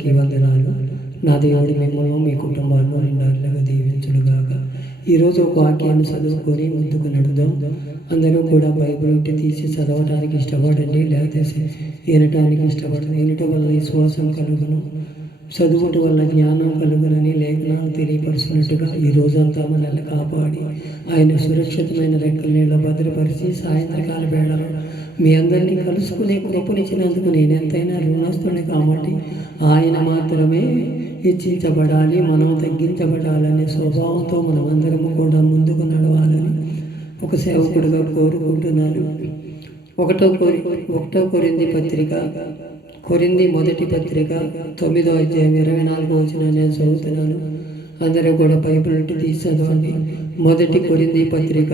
అందరికీ వందనాలు. నా దేవుడు మిమ్మల్ని మీ కుటుంబాలను నిండారులుగా దీవించుడుగాక. ఈరోజు ఒక వాక్యాన్ని చదువుకొని ముందుకు నడుద్దాం. అందరూ కూడా బైబిల్ ఉంటే తీసి చదవడానికి ఇష్టపడండి, లేకపోతే వినటానికి ఇష్టపడండి. వినటం వల్ల విశ్వాసం కలుగును, చదువుట వల్ల జ్ఞానం కలుగునని లేఖనాలు తెలియపరుస్తున్నట్టుగా ఈ రోజంతా మనల్ని కాపాడి ఆయన సురక్షితమైన రెక్కల నీళ్ళ భద్రపరిచి సాయంత్రకాల వేళలో మీ అందరినీ కలుసుకునే కృపనిచ్చినందుకు నేను ఎంతైనా రుణస్తుని కాబట్టి ఆయన మాత్రమే హెచ్చించబడాలి, మనం తగ్గించబడాలనే స్వభావంతో మనమందరము కూడా ముందుకు నడవాలని ఒక సేవకుడిగా కోరుకుంటున్నాను. ఒకటో కొరింథీ పత్రిక, కొరింథీ మొదటి పత్రిక 9వ అధ్యాయం 24వ వచనం నేను చదువుతున్నాను. అందరూ కూడా బైబిల్ తీసి చదవండి. మొదటి కొరింథీ పత్రిక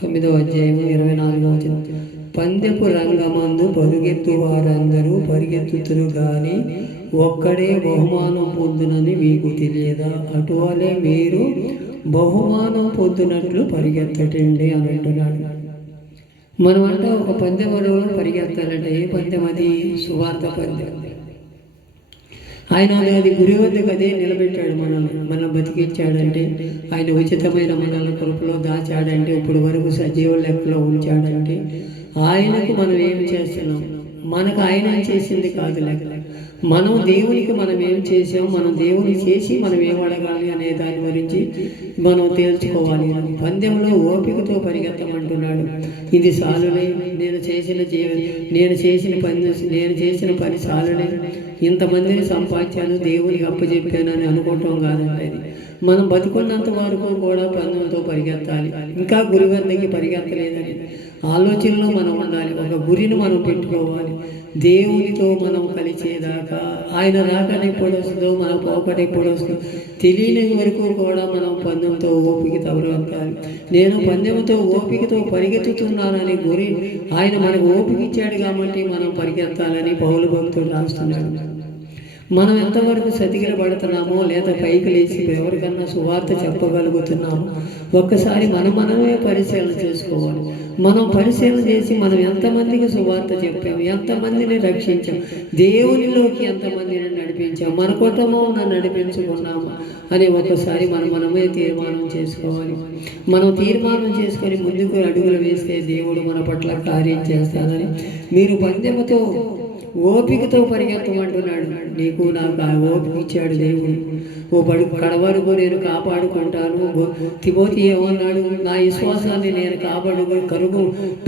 9వ అధ్యాయం 24వ వచనం. పందెపు రంగమందు పరుగెత్తు వారందరూ పరిగెత్తుతురు కానీ ఒక్కడే బహుమానం పొందునని మీకు తెలియదా? అటువలే మీరు బహుమానం పొందునట్లు పరిగెత్తటండి అని అంటున్నాడు. మనమంటే ఒక పందెంలో పరిగెత్తాలంటే ఏ పందెం? అది సువార్త పందెం. ఆయన అది గురి వద్దకు అదే నిలబెట్టాడు. మనల్ని బతికించాడంటే, ఆయన ఉచితమైన మనల్ని కృపలో దాచాడంటే, ఇప్పుడు వరకు సజీవ లెక్కలో ఉంచాడంటే ఆయనకు మనం ఏం చేస్తున్నాం? మనకు ఆయన చేసింది కాదు లెక్క. మనం దేవునికి మనం ఏం చేసాం, మనం దేవుని చేసి మనం ఏం అడగాలి అనే దాని గురించి మనం తేల్చుకోవాలి. పందెంలో ఓపికతో పరిగెత్తమంటున్నాడు. ఇది సాలులే, నేను చేసిన పని సాలులే, ఇంతమందిని సంపాదించాను, దేవునికి అప్పచెప్పానని అనుకోవటం కాదండి. మనం బతుకున్నంత వరకు కూడా పందెంతో పరిగెత్తాలి. ఇంకా గురి వద్దకి పరిగెత్తలేదని ఆలోచనలో మనం ఉండాలి. ఒక గురిని మనం పెట్టుకోవాలి. దేవునితో మనం కలిసేదాకా, ఆయన రాకడ ఎప్పుడు వస్తుందో, మన పోకడ ఎప్పుడు వస్తుందో తెలియని వరకు కూడా మనం పందెంతో ఓపికతో పరిగెత్తాలి. నేను పందెంతో ఓపికతో పరిగెత్తుతున్నానని గురి ఆయన మనకు ఓపిక ఇచ్చాడు కాబట్టి మనం పరిగెత్తాలని పౌలు భక్తుడు రాస్తున్నాడు. మనం ఎంతవరకు సతికిలబడుతున్నామో లేదా పైకి లేచి ఎవరికన్నా సువార్త చెప్పగలుగుతున్నామో ఒక్కసారి మనమే పరిశీలన చేసుకోవాలి. మనం పరిశీలన చేసి మనం ఎంతమందికి సువార్త చెప్పాము, ఎంతమందిని రక్షించాం, దేవునిలోకి ఎంతమందిని నడిపించాం, మన కుటుంబం నడిపించుకున్నాము అని ఒకసారి మనమే తీర్మానం చేసుకోవాలి. మనం తీర్మానం చేసుకొని ముందుకు అడుగులు వేస్తే దేవుడు మన పట్ల కార్యం చేస్తానని మీరు పందెముతో ఓపికతో పరిగెత్తమంటున్నాడు. నీకు నాకు ఆ ఓపిక ఇచ్చాడు దేవుడు. కడవరకు నేను కాపాడుకుంటాను. తిమోతి ఏమన్నాడు? నా విశ్వాసాన్ని నేను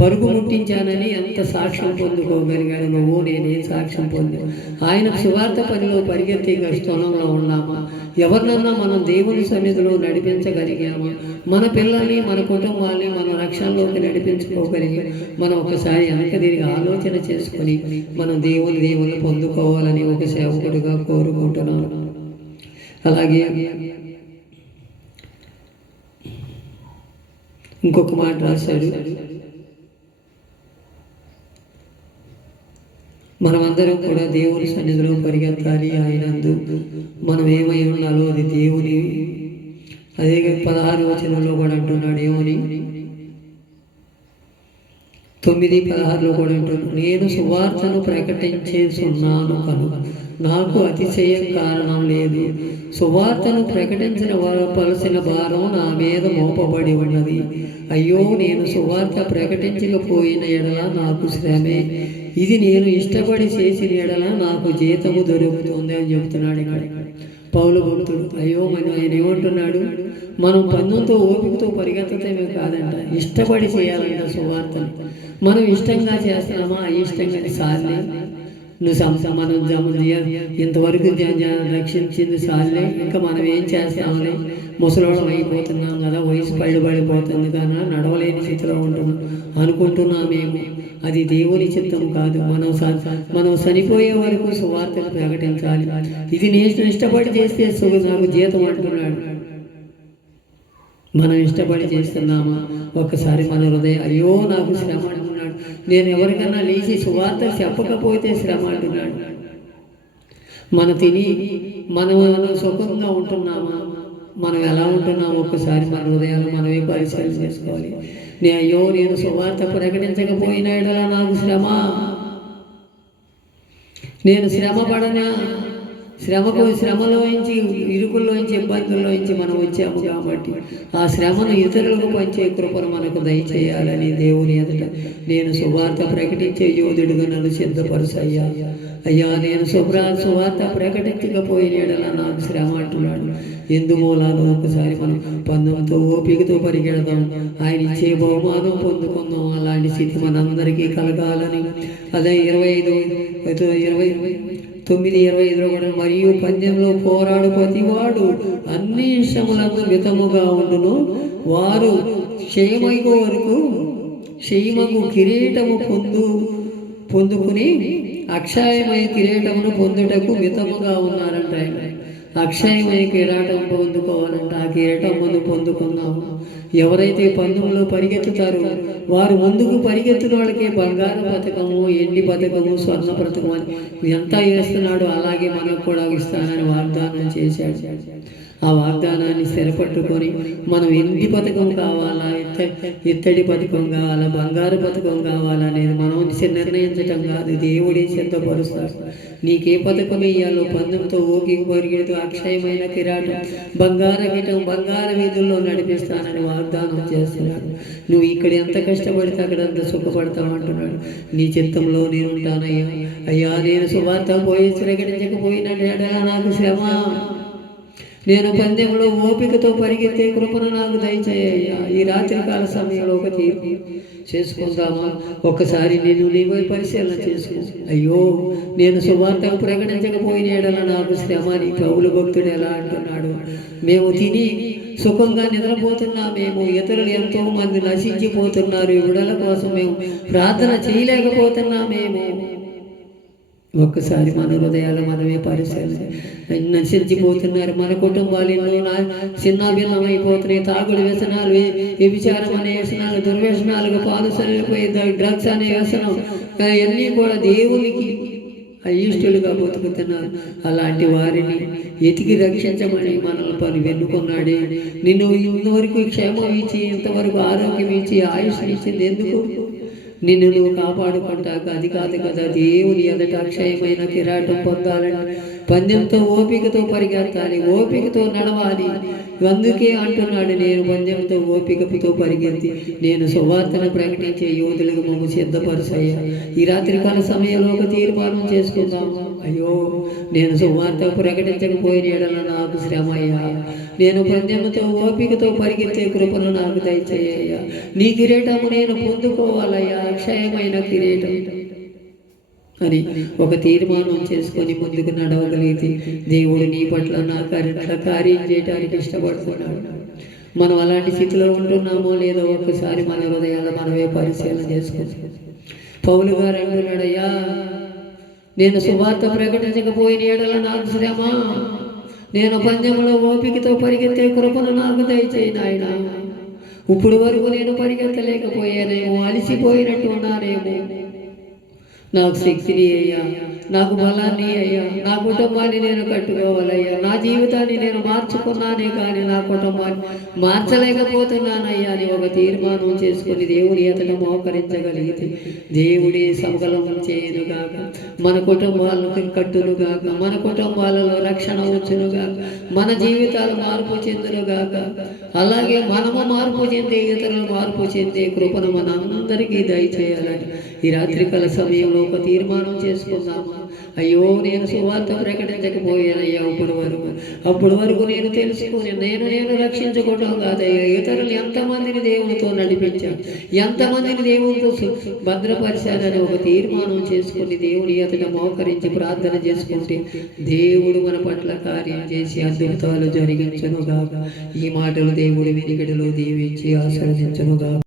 పరుగు ముట్టించానని ఎంత సాక్ష్యం పొందుకోగలిగాడు నువ్వు, నేనేం సాక్ష్యం పొందాను. ఆయన సువార్త పనిలో పరిగెత్తే స్థలంలో ఉన్నామా? ఎవరినన్నా మనం దేవుని సన్నిధిలో నడిపించగలిగామా? మన పిల్లల్ని, మన కుటుంబాన్ని మనం రక్షణలోకి నడిపించుకోగలిగి మనం ఒకసారి వెనక తిరిగి ఆలోచన చేసుకొని మనం దేవుని పొందుకోవాలని ఒక సేవకుడిగా కోరుకుంటున్నాను. అలాగే ఇంకొక మాట రాశాడు. మనమందరం కూడా దేవుని సన్నిధిలో పరిగెత్తాలి. ఆయనందు మనం ఏమై ఉండాలో అది దేవుని. అదే 16వ వచనంలో కూడా అంటున్నాడు ఏమని, 9:16లో కూడా అంటున్నాడు, నేను సువార్తను ప్రకటించేస్తున్నాను కనుక నాకు అతిశయం కారణం లేదు. సువార్తను ప్రకటించవలసిన భారం నా మీద మోపబడి ఉన్నది. అయ్యో, నేను సువార్త ప్రకటించకపోయిన ఎడల నాకు శ్రమే. ఇది నేను ఇష్టపడి చేసిన ఎడల నాకు జీతము దొరుకుతుంది అని చెప్తున్నాడు ఇక్కడ పౌలు భక్తుడు. అయ్యో, ఆయన ఏమంటున్నాడు? మనం పందెంతో ఓపికతో పరిగెత్తమే కాదంట, ఇష్టపడి చేయాలంట సువార్తను. మనం ఇష్టంగా చేస్తున్నామా? అయిష్టంగా సార్లే. మనం ఇంతవరకు రక్షించింది సార్లే, ఇంకా మనం ఏం చేస్తామని ముసలోళం అయిపోతున్నాం కదా, వయసు పడిపోతుంది కానీ నడవలేని స్థితిలో ఉంటున్నాం అనుకుంటున్నామేమో. అది దేవుని చిత్తం కాదు. మనం చనిపోయే వరకు సువార్తను ప్రకటించాలి. ఇది నేను ఇష్టపడి చేస్తే నాకు జీతం అంటున్నాడు. మనం ఇష్టపడి చేస్తున్నామా? ఒక్కసారి మన హృదయం, అయ్యో నాకు శ్రమ అంటున్నాడు. నేను ఎవరికన్నా లేచి సువార్త చెప్పకపోతే శ్రమ అంటున్నాడు. మనం సుఖంగా ఉంటున్నామా? మనం ఎలా ఉంటున్నామో ఒక్కసారి మన హృదయాలు మనమే పరిశీలన చేసుకోవాలి. నేను సువార్త ప్రకటించకపోయినా నాకు శ్రమ, నేను శ్రమ పడనా? శ్రమలోంచి ఇరుకుల్లోంచి ఇబ్బందుల్లోంచి మనం వచ్చాము కాబట్టి ఆ శ్రమను ఇతరులకు పంచే కృపను మనకు దయచేయాలని దేవుని ఎదుట నేను సువార్త ప్రకటించే యోధుడుగా నన్ను సిద్ధపరుసయ్యా. అయ్యా, నేను సువార్త ప్రకటించకపోయిన ఎడల నాకు శ్రమ అంటున్నాడు. ఎందుమూలానో ఒకసారి మనం పందెంతో ఓపికతో పరిగెడదాం, ఆయన ఇచ్చే బహుమానం పొందుకుందాం. అలాంటి స్థితి మనందరికీ కలగాలని అదే 29:25 కూడా మరియు పందెంలో పోరాడు ప్రతివాడు అన్ని శ్రమలందు మితముగా ఉండును, వారు క్షేమకు కిరీటము పొందుకుని అక్షయమయ కిరీటమును పొందుటకు మితముగా ఉన్నారంట. ఆయన అక్షయమయ కిరీటం పొందుకోవాలంట. ఆ కిరీటం ముందు పొందుకున్నాము. ఎవరైతే పందెంలో పరిగెత్తుతారో వారు ముందుకు పరిగెత్తిన వాళ్ళకి బంగారు పథకము, ఎండి పథకము, స్వర్ణ పథకం అని ఎంత వేస్తున్నాడో అలాగే మనకు కూడా ఇస్తానని వాగ్దానం చేశాడు. ఆ వాగ్దానాన్ని స్థిరపట్టుకొని మనం ఎండి పథకం కావాలా, ఇత్తడి పథకం కావాలా, బంగారు పథకం కావాలా అనేది మనం నిర్ణయించటం కాదు, దేవుడే సిద్ధపరుస్తాడు. నీకే పథకం ఇయ్యాలో పందెంతో ఓకి పరిగెడుతూ అక్షయమైన కిరీటం, బంగారు కిరీటం, బంగారు వీధుల్లో నడిపిస్తానని వాగ్దానం చేస్తున్నాడు. నువ్వు ఇక్కడ ఎంత కష్టపడితే అక్కడ అంత సుఖపడతామంటున్నాడు. నీ చిత్తంలో నేను ఉంటానయ్యా. అయ్యా, నేను సువార్త పోయి ప్రకటించకపోయినట్టు నాకు శ్రమ, నేను పందెంలో ఓపికతో పరిగెత్తే కృపను నాకు దయచేయ్యా. ఈ రాత్రికాల సమయంలో ఒక తీర్పు చేసుకుందామా? ఒక్కసారి నీవై పరిశీలన చేసుకో. అయ్యో, నేను సువార్తకు ప్రకటించకపోయిన ఎడల నాకు శ్రమ అని పౌలు భక్తుడు ఎలా అంటున్నాడు? మేము తిని సుఖంగా నిద్రపోతున్నామేమో, ఇతరులు ఎంతో మంది నశించిపోతున్నారు, విడుదల కోసం మేము ప్రార్థన చేయలేకపోతున్నామేమో. ఒక్కసారి మన హృదయాలు మనమే పరిశీలన. నశించిపోతున్నారు మన కుటుంబాలు, ఎన్నో చిన్నాభిన్నమైపోతున్నాయి. తాగుడు వ్యసనాలు, వ్యభిచారం అనే వ్యసనాలు, దుర్వ్యసనాలుగా పాలుసలిపోయి డ్రగ్స్ అనే వ్యసనం, అన్నీ కూడా దేవునికి అయిష్టలుగా బతుకుతున్నారు. అలాంటి వారిని ఎతికి రక్షించమని మనల్ని వెన్నుకున్నాడే. నిన్ను ఇంతవరకు క్షేమం ఇచ్చి, ఇంతవరకు ఆరోగ్యం ఇచ్చి, ఆయుష్ ఇచ్చింది ఎందుకు? నిన్ను నువ్వు కాపాడుకుంటాక. అది కాదు కదా, దేవుని ఎదుట అక్షయమైన కిరీటం పొందాలని పందెంతో ఓపికతో పరిగెత్తాలి, ఓపికతో నడవాలి. అందుకే అంటున్నాడు, నేను పందెంతో ఓపికతో పరిగెత్తి నేను సువార్తను ప్రకటించే యోధులకు మమ్మ సిద్ధపరుసయ్యా. ఈ రాత్రికాల సమయంలో ఒక తీర్మానం చేసుకుందాము. అయ్యో, నేను సువార్త ప్రకటించకపోయిన ఎడల నాకు శ్రమ అయ్యా. నేను పందెంతో ఓపికతో పరిగెత్తే కృపను నాకు దయచేయ్యా. నీ కిరీటము నేను పొందుకోవాలయ్యా, అక్షయమైన కిరీటం అని ఒక తీర్మానం చేసుకొని ముందుకు నడవగలిగితే దేవుడు నీ పట్ల నా కార్యం చేయడానికి ఇష్టపడుతున్నాడు. మనం అలాంటి స్థితిలో ఉంటున్నామో లేదో ఒక్కసారి మన హృదయాలు మనమే పరిశీలన చేసుకుంటాం. పౌలు గారు అంటున్నాడయ్యా, నేను సువార్త ప్రకటించకపోయిన ఎడల నాకు శ్రమ, నేను పందెంలో ఓపికతో పరిగెత్తే కృపను నాకు దయచేయి నాయన. ఇప్పుడు వరకు నేను పరిగెత్తలేకపోయానేమో, అలసిపోయినట్టు ఉన్నానేమో. నాకు శక్తిని అయ్యా, నాకు బలాన్ని అయ్యా, నా కుటుంబాన్ని నేను కట్టుకోవాలయ్యా. నా జీవితాన్ని నేను మార్చుకున్నానే కానీ నా కుటుంబాన్ని మార్చలేకపోతున్నానయ్యా అని ఒక తీర్మానం చేసుకుని దేవుని ఎదుట మోకరించగలిగితే దేవుడే సమగలం చేయనుగాక, మన కుటుంబాలను కట్టునుగాక, మన కుటుంబాలలో రక్షణ ఉంచునుగాక, మన జీవితాలు మార్పు చెందునుగాక. అలాగే మనము మార్పు చెందే, ఇతరులు మార్పు చెందే కృపను మనందరికీ దయచేయాలని ఈ రాత్రికాల సమయంలో ఒక తీర్మానం చేసుకుందాము. అయ్యో, నేను సువార్త ప్రకటించకపోయానయ్యా అప్పుడు వరకు నేను తెలుసుకుని నేను రక్షించుకోవటం కాదయ్యా, ఇతరులు ఎంతమందిని దేవునితో నడిపించాను, ఎంతమందిని దేవునితో భద్రపరిచానని ఒక తీర్మానం చేసుకుని దేవుని ఎదుట మోకరించి ప్రార్థన చేసుకుంటే దేవుడు మన పట్ల కార్యం చేసి అద్భుతాలు జరిగించునుగాక. ఈ మాటలు దేవుడి వెనుకడిలో దీవించి ఆశీర్వదించునుగాక.